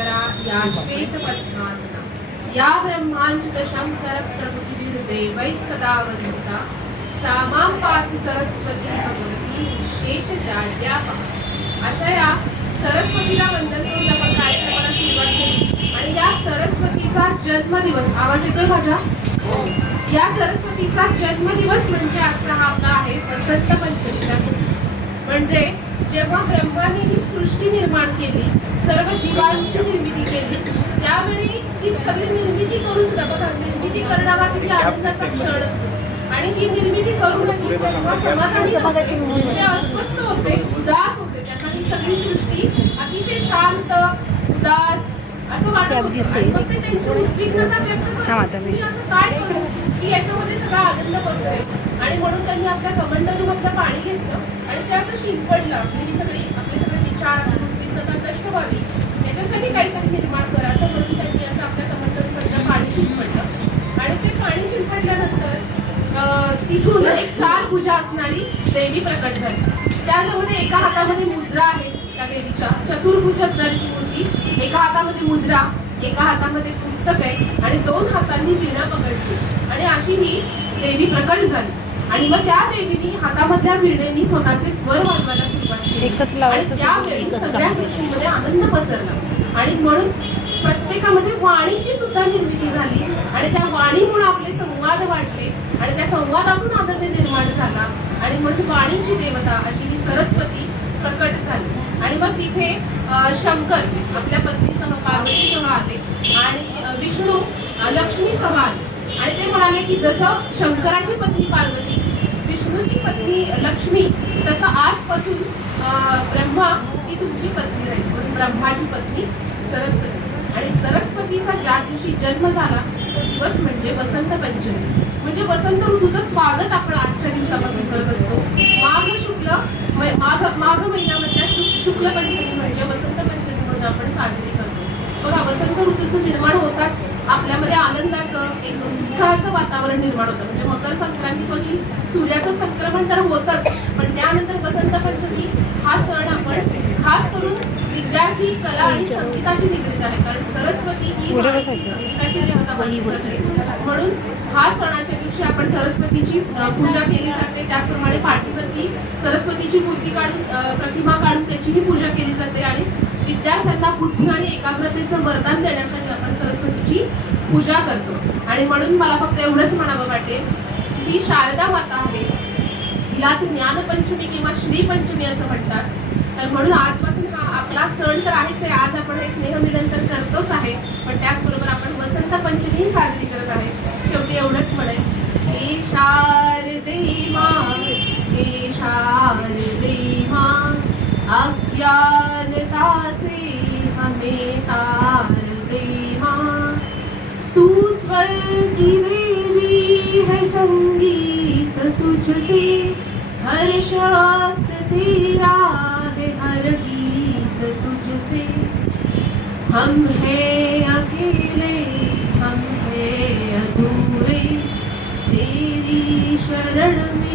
करा या श्वेत पद्मासना या ब्रह्मांचित शंकर प्रभृतिभिर्दे वै सदा वंदिता सामां पातु सरस्वती भगवती शेषजाड्यापहा। अशा या सरस्वतीला वंदन करून आपण कार्यक्रमाला सुरुवात केली आणि या सरस्वतीचा जन्मदिवस, आवाज येतोय माझा? या सरस्वतीचा जन्मदिवस म्हणजे आजचा हा आपला आहे वसंत पंचमीचा दिवस। म्हणजे जेव्हा ब्रह्माने ही सृष्टी निर्माण केली, सर्व जीवांची निर्मिती केली, त्यावेळी ही सगळी निर्मिती करून सुद्धा बघा, निर्मिती करणं हा किती आनंदाचा क्षण असतो आणि ही निर्मिती करून समाजाने अस्वस्थ होते, उदास होते, त्यांना ही सगळी सृष्टी अतिशय शांत, उदास असं वाटत होतं। ते त्यांची उद्विग्नता व्यक्त करत होते, मी असं काय करू की याच्यामध्ये सगळा आनंद बसतोय, आणि म्हणून त्यांनी आपल्या कमंडलूमधलं पाणी घेतलं आणि ते असं शिंपडलं आपली सगळी आपले सगळे विचार उद्विग्नता नष्ट व्हावी याच्यासाठी काहीतरी निर्माण करा असं म्हणून त्यांनी असं आपल्या कमंडलूमधलं पाणी शिंपडलं। आणि ते पाणी शिंपडल्यानंतर तिथून एक 4 भुजा असणारी देवी प्रकट झाली। त्याच्यामध्ये एका हातामध्ये मुद्रा आहे त्या देवीच्या, चतुर्भुज असणारी ती मूर्ती, एका हातामध्ये मुद्रा, एका हातामध्ये पुस्तक आहे आणि 2 हातांनी वीणा पकडली आणि अशी ही देवी प्रकट झाली। आणि मग त्या देवीनी हातामधल्या वीणेनी स्वतःचे स्वर वाजवायला सुरुवात केली आणि त्यावेळी सगळ्या सृष्टीमध्ये आनंद पसरला आणि म्हणून प्रत्येकामध्ये वाणीची सुद्धा निर्मिती झाली आणि त्या वाणीमुळे आपले संवाद वाढले आणि त्या संवादातून आनंद निर्माण झाला आणि मग वाणीची देवता अशी ही सरस्वती प्रकट झाली। आणि मग तिथे शंकर आपल्या पत्नीसह पार्वतीसह आले आणि विष्णू लक्ष्मीसह आले आणि ते म्हणाले की जसं शंकराची पत्नी पार्वती, विष्णूची पत्नी लक्ष्मी, तसं आजपासून ब्रह्मा ही तुमची पत्नी राहील, म्हणून ब्रह्माची पत्नी सरस्वती। आणि सरस्वतीचा ज्या दिवशी जन्म झाला तो दिवस म्हणजे वसंत पंचमी, म्हणजे वसंत ऋतूचं स्वागत आपण आजच्या दिवसापासून करत असतो। माघ महिन्यामधल्या शुक्ल पंचमी म्हणजे वसंत पंचमी म्हणून आपण साजरी करतो। बघा, वसंत ऋतूचं निर्माण होताच आपल्यामध्ये आनंदाचं एक उत्साहाचं वातावरण निर्माण होतं। म्हणजे मकर संक्रांतीपासून सूर्याचं संक्रमण तर होतच, पण त्यानंतर वसंत पंचमी हा सण आपण खास करून विद्यार्थी, कला आणि संगीताशी निगडीत आहे, कारण सरस्वती ही संगीताची देवता मानली जाते, म्हणून हा सणाच्या दिवशी आपण सरस्वतीची पूजा केली जाते। त्याचप्रमाणे पाठीवरती सरस्वतीची मूर्ती काढून, प्रतिमा काढून त्याचीही पूजा केली जाते आणि विद्यार्थ्यांना बुद्धी आणि एकाग्रतेचं वरदान देण्यासाठी आपण सरस्वतीची पूजा करतो। आणि म्हणून मला फक्त एवढंच म्हणावं वाटेल की शारदा माता आहे, हिलाच ज्ञानपंचमी किंवा श्रीपंचमी असं म्हणतात। तर म्हणून आजपासून हा आपला सण तर आहेच आहे, आज आपण हे स्नेहमिलन तर करतोच आहे, पण त्याचबरोबर आपण वसंत पंचमी साजरी करत आहे। शेवटी एवढंच म्हणेल हे शारदे माँ, हे शारदे माँ, अज्ञानता से हमें तार दे माँ, तू स्वर की देवी है, संगीत तुझसे हर शब्द तेरा है, हर गीत तुझसे। हम हैं अकेले, हम हैं अधूरे, तेरी शरण में